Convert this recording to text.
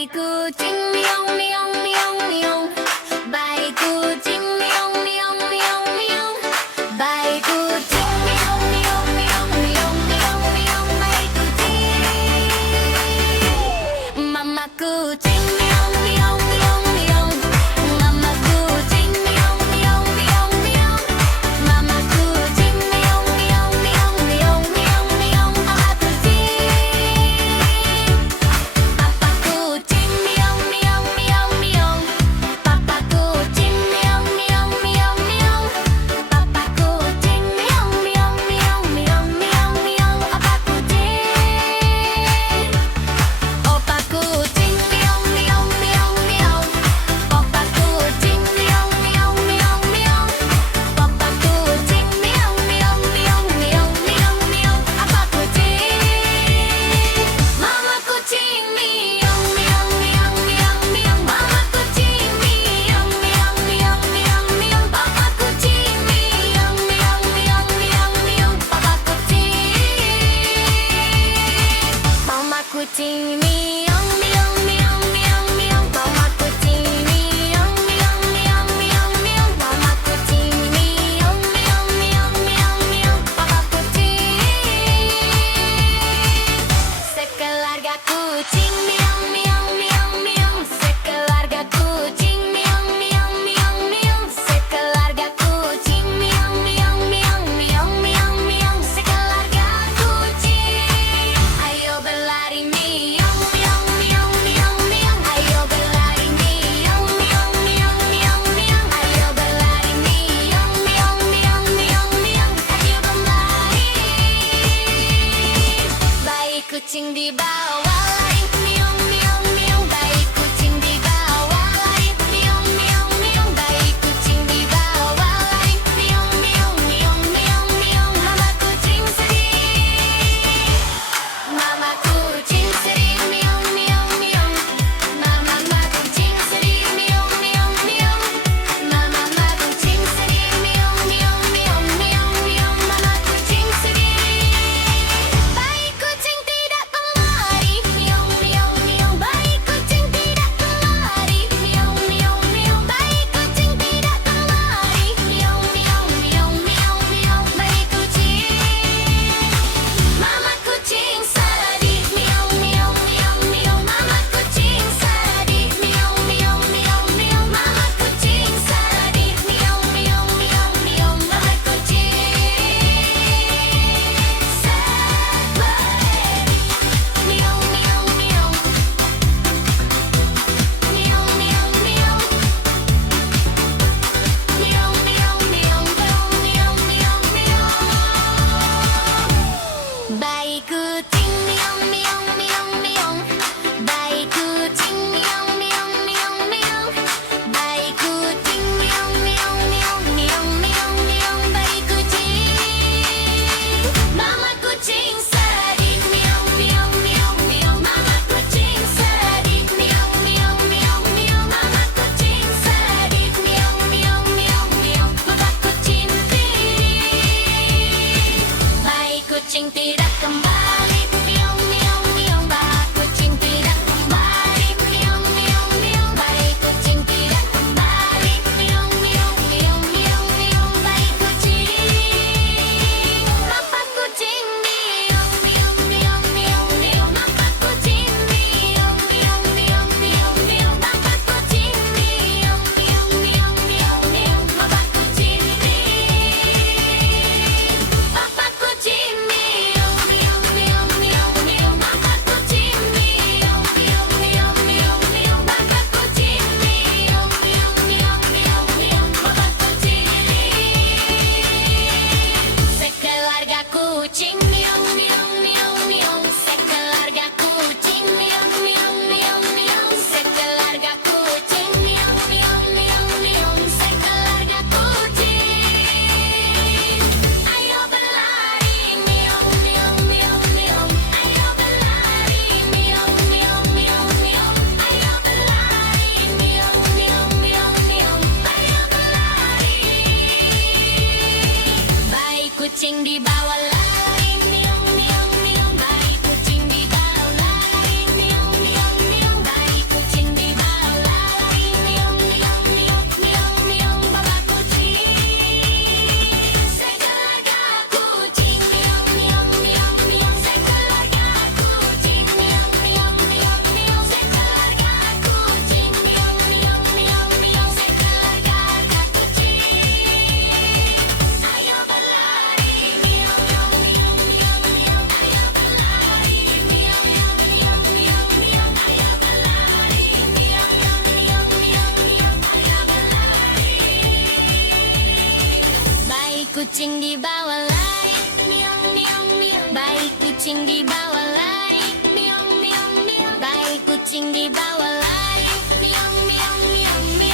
Baik kucing meong meong meong meong. Baik kucing meong meong meong meong. Baik kucing meong meong meong meong meong meong. Baik kucing. Mama kucing meong meong meong meong. Mama kucing meong meong meong meong. Mama kucing meong meong meong meong meong meong. Papa kucing. Papa kucing meong meong meong meong. Papa kucing meong meong meong meong. Papa kucing meong meong meong meong meong meong. Opa kucing. Opa kucing meong meong kucing dibawa lari, miong miong miong. Bayi kucing dibawa lari, miong miong miong. Bayi kucing dibawa lari, miong miong miong miong.